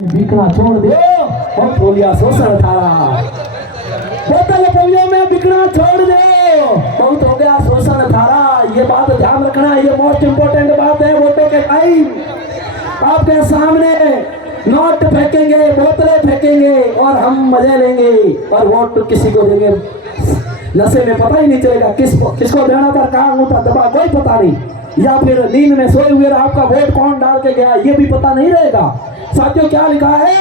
बिकना छोड़ दो और बोलिया शोषण थारा। बोतल पवियों में बिकना छोड़ दो, बहुत हो गया शोषण थारा। ये बात ध्यान रखना, ये मोस्ट इंपोर्टेंट बात है। वोटों के टाइम आपके सामने नोट फेंकेंगे, बोतलें फेंकेंगे और हम मजे लेंगे और वोट किसी को देंगे। नशे में पता ही नहीं चलेगा किसको देना था, कहाँ अंगूठा दबा कोई पता नहीं, या फिर नींद में सोए हुए आपका वोट कौन डाल के गया ये भी पता नहीं रहेगा। साथियों क्या लिखा है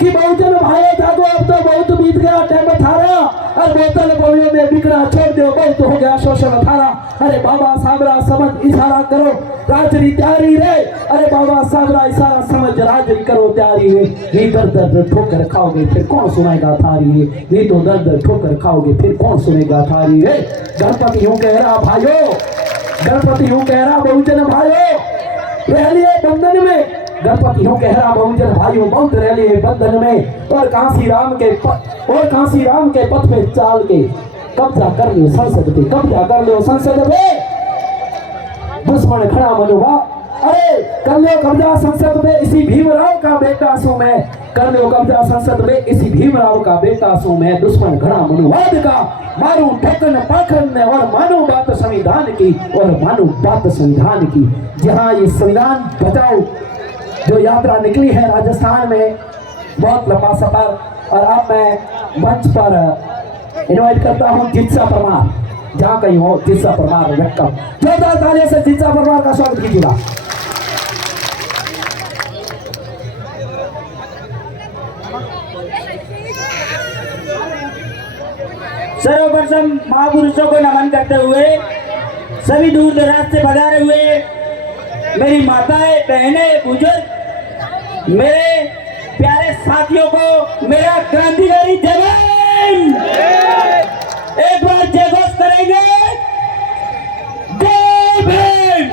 कि बहुजन भाई जागो, अब तो बहुत बीत गया टाइम थारा और बोतल पवियों में बिकना छोड़ दो, बहुत हो गया शोषण थारा। अरे बाबा साबरा समझ इशारा करो राजरी तैयारी रे, अरे बाबा साबरा इशारा समझ राजरी करो तैयारी रे। नहीं दर दर ठोकर खाओगे फिर कौन सुनेगा थारी रे, नहीं तो दर दर ठोकर खाओगे फिर कौन सुनेगा थारी रे। गणपति यूं कह रहा भाइयों, गणपति यूं कह रहा बहुजन भाइयों रैलिए बंधन में, गणपति यूं कह रहा बहुजन भाइयों बहुत रैलिए बंधन में। और काशी राम के पथ पे चाल के कब्जा कर लो संसद पे, कब्जा कर लो संसद पे। दुश्मन खड़ा मनोभा, अरे कर लो कब्जा संसद पे, इसी भीमराव का बेटा सो मैं, कर लो कब्जा संसद में इसी भीमराव का बेटा सो मैं। दुश्मन खड़ा मनोवाद का मारू ठोकन पाखंड और मानो बात संविधान की, और मानो बात संविधान की। जहाँ ये संविधान बचाओ जो यात्रा निकली है राजस्थान में, बहुत लंबा सफर, और अब मैं मंच पर इनवाइट करता हूँ जित्सा परमार, जहाँ कहीं हो जित्सा परमार वेलकम। जोरदार तालियों से जित्सा परमार का स्वागत कीजिएगा। सर्वप्रथम महापुरुषों को नमन करते हुए सभी दूर दराज से पधारे हुए मेरी माताएं, बहनें, बुजुर्ग, मेरे प्यारे साथियों को मेरा क्रांतिकारी जय भीम। एक बार जय घोष करेंगे, जय भीम,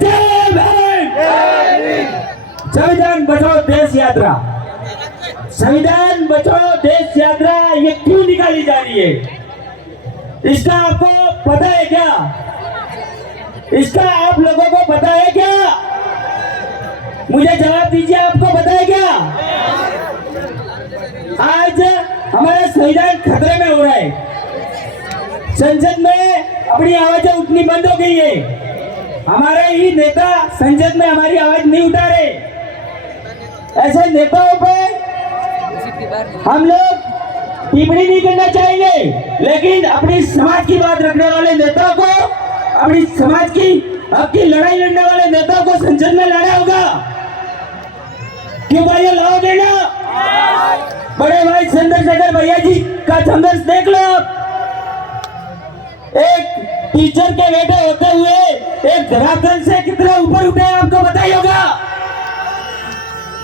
जय भीम। संविधान बचाओ देश यात्रा, संविधान बचाओ देश यात्रा ये क्यों निकाली जा रही है, इसका आपको पता है क्या? इसका आप लोगों को पता है क्या? मुझे जवाब दीजिए, आपको पता है क्या? आज हमारा संविधान खतरे में हो रहा है, संसद में अपनी आवाजें उठनी बंद हो गई है, हमारे ही नेता संसद में हमारी आवाज नहीं उठा रहे। ऐसे नेताओं पर हम लोग टिप्पणी नहीं करना चाहेंगे, लेकिन अपनी समाज की बात रखने वाले नेताओं को, अपनी समाज की हक की लड़ाई लड़ने वाले नेताओं को संसद में लाना होगा। क्यों भाइयों लाओगे ना? बड़े भाई चंद्रशेखर भैया जी का संघर्ष देख लो आप। एक टीचर के बेटे होते हुए एक धरातल से कितना ऊपर उठे आपको पता ही होगा।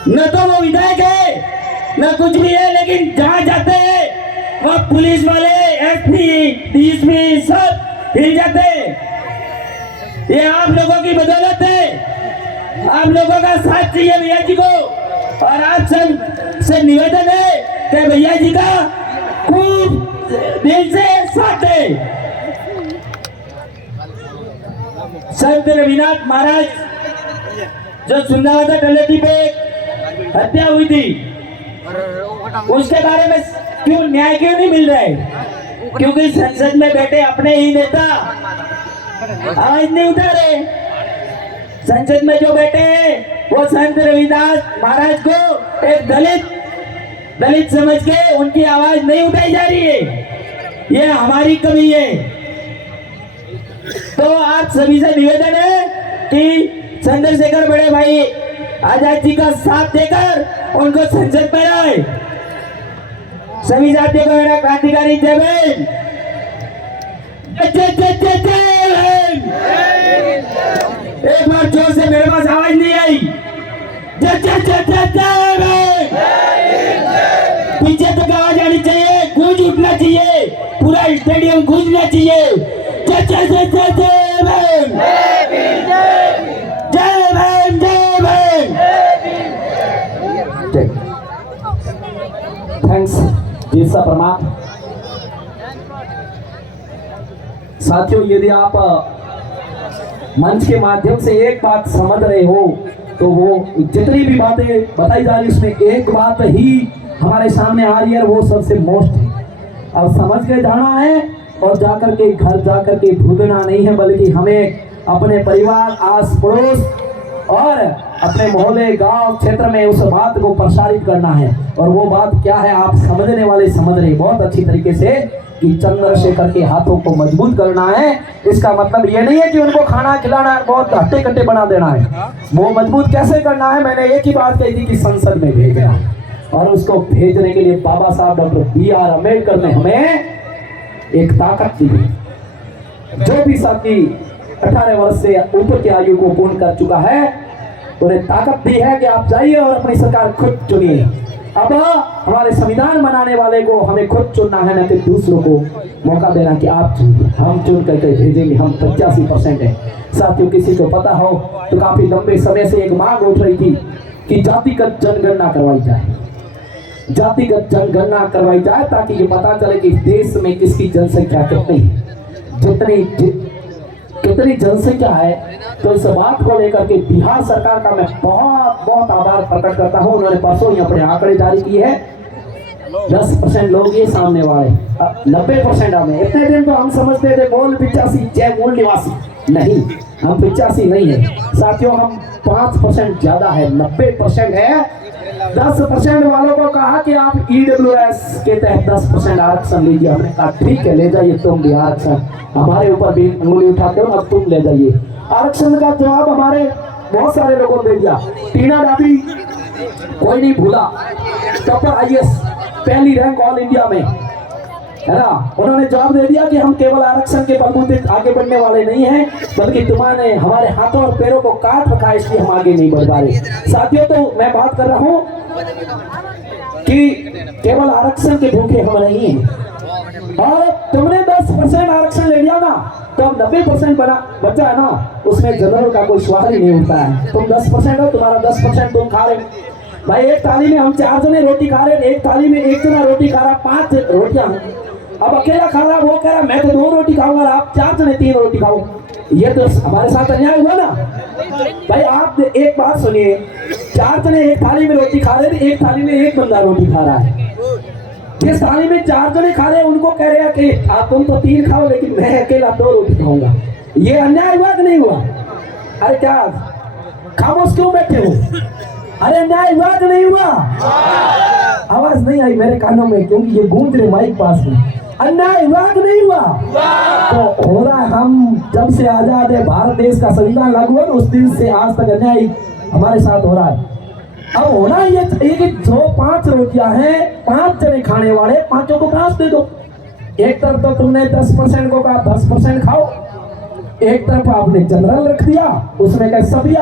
न तो वो विधायक है न कुछ भी है, लेकिन जहां जाते हैं वह पुलिस वाले, एसपी, डीएसपी सब हिल जाते हैं। ये आप लोगों की बदौलत है, आप लोगों का साथ चाहिए भैया जी को, और आप सब से निवेदन है कि भैया जी का खूब दिल से साथ है। संत रविनाथ महाराज जो सुंदरवादा तलेटी पे हत्या हुई थी, उसके बारे में क्यों न्याय क्यों नहीं मिल रहा है? क्योंकि संसद में बैठे अपने ही नेता आवाज नहीं उठा रहे। संसद में जो बैठे हैं वो संत रविदास महाराज को एक दलित समझ के उनकी आवाज नहीं उठाई जा रही है। ये हमारी कमी है। तो आप सभी से निवेदन है कि चंद्रशेखर बड़े भाई आजाद जी का साथ देकर उनको संसद में लाए। सभी साथियों को मेरा क्रांतिकारी जय भीम, जय जय जय जय भीम। एक बार जोर से, मेरे पास आवाज नहीं आई। जय जय जय जय जय भीम। पीछे तक आवाज आनी चाहिए, गूंज उठना चाहिए, पूरा स्टेडियम गूंजना चाहिए। जय जय जय जय जय भीम, जय भीम, जय भीम। थैंक्स जित्सा परमार। साथियों यदि आप मंच के माध्यम से एक बात समझ रहे हो तो वो जितनी भी बातें बताई जा रही उसमें एक बात ही हमारे सामने आ रही है, वो सबसे मोस्ट है। अब समझ के जाना है और जाकर के घर जाकर के भूलना नहीं है, बल्कि हमें अपने परिवार, आस पड़ोस और अपने मोहल्ले, गांव, क्षेत्र में उस बात को प्रसारित करना है। और वो बात क्या है, आप समझने वाले समझ रहे बहुत अच्छी तरीके से कि चंद्रशेखर के हाथों को मजबूत करना है। इसका मतलब ये नहीं है कि उनको खाना खिलाना है, बहुत हट्टे कट्टे बना देना है। वो मजबूत कैसे करना है, मैंने एक ही बात कही थी कि संसद में भेजना, और उसको भेजने के लिए बाबा साहब डॉक्टर B.R. अम्बेडकर ने हमें एक ताकत दी। जो भी साथी 18 वर्ष से ऊपर की आयु को पूर्ण कर चुका है, उन्हें ताकत दी है कि आप जाइए और अपनी सरकार खुद चुनिए। अब हमारे संविधान बनाने वाले को हमें खुद चुनना है, न कि दूसरों को मौका देना कि आप चुनिए, हम चुन करके भेजेंगे। हम 85% है साथियों। किसी को पता हो तो काफी लंबे समय से एक मांग उठ रही थी कि जातिगत जनगणना करवाई जाए, जातिगत जनगणना करवाई जाए, ताकि ये पता चले कि देश में किसकी जनसंख्या कितनी कितनी जनसंख्या है। तो इस बात को लेकर के बिहार सरकार का मैं बहुत बहुत आभार प्रकट करता हूं। उन्होंने परसों ही अपने आंकड़े जारी किए हैं। 10% लोग ये सामने वाले, 90% हमें। इतने दिन तो हम समझते थे मूल 85 जय मूल निवासी, नहीं, हम 85 नहीं है साथियों, हम 5% ज्यादा है, 90% है। 10% वालों को कहा कि आप EWS के तहत 10% आरक्षण लीजिए। हमने कहा ठीक है, ले जाइए तुम भी आरक्षण, हमारे ऊपर भी उंगली उठाते हो, अब तुम ले जाइए आरक्षण। का जवाब हमारे बहुत सारे लोगों ने दिया। टीना डाबी कोई नहीं भूला, टॉपर IAS, पहली रैंक ऑल इंडिया में, है ना। उन्होंने जवाब दे दिया कि हम केवल आरक्षण के बलबूते आगे बढ़ने वाले नहीं हैं, बल्कि तुम्हारे हमारे हाथों और पैरों को काट रखा है, इसलिए हम आगे नहीं बढ़ पा रहे। साथियों, तो मैं बात कर रहा हूं कि केवल आरक्षण के भूखे हम नहीं हैं। और तुमने 10% आरक्षण ले लिया ना, तो अब 90% बचा है ना, उसमें जनरल का कोई सवाल ही नहीं उठता है। तुम 10% हो, तुम्हारा 10% तुम खा रहे हो। भाई एक थाली में हम 4 जने रोटी खा रहे हैं, एक थाली में एक जना रोटी खा रहा, 5 रोटियां। अब अकेला खा रहा, वो कह रहा मैं तो 2 रोटी खाऊंगा, आप 4 जने 3 रोटी खाओ। ये तो हमारे साथ अन्याय हुआ ना। भाई आप एक बात सुनिए, 4 जने एक थाली में रोटी खा रहे थे, एक थाली में एक बंदा रोटी खा रहा है। जिस थाली में 4 जने खा रहे हैं उनको कह रहे हैं कि आप तुम तो 3 खाओ, लेकिन मैं अकेला 2 रोटी खाऊंगा। ये अन्याय हुआ कि नहीं हुआ? अरे क्या खामोश क्यों बैठे हो? अरे अन्याय हुआ कि नहीं हुआ? आवाज नहीं आई मेरे कानों में, क्योंकि ये गूंज रहे माइक पास में। अन्याय हुआ कि नहीं हुआ? तो हो रहा है। हम जब से आजाद है, भारत देश का संविधान लागू हुआ, उस दिन से आज तक अन्याय हमारे साथ हो रहा है। अब होना ये चाहिए कि जो 5 रोटियां हैं, 5 जने खाने वाले, 5 को 5 दे दो। एक तरफ तो तुमने 10% को कहा 10% खाओ, एक तरफ आपने जनरल रख दिया, उसमें क्या सभी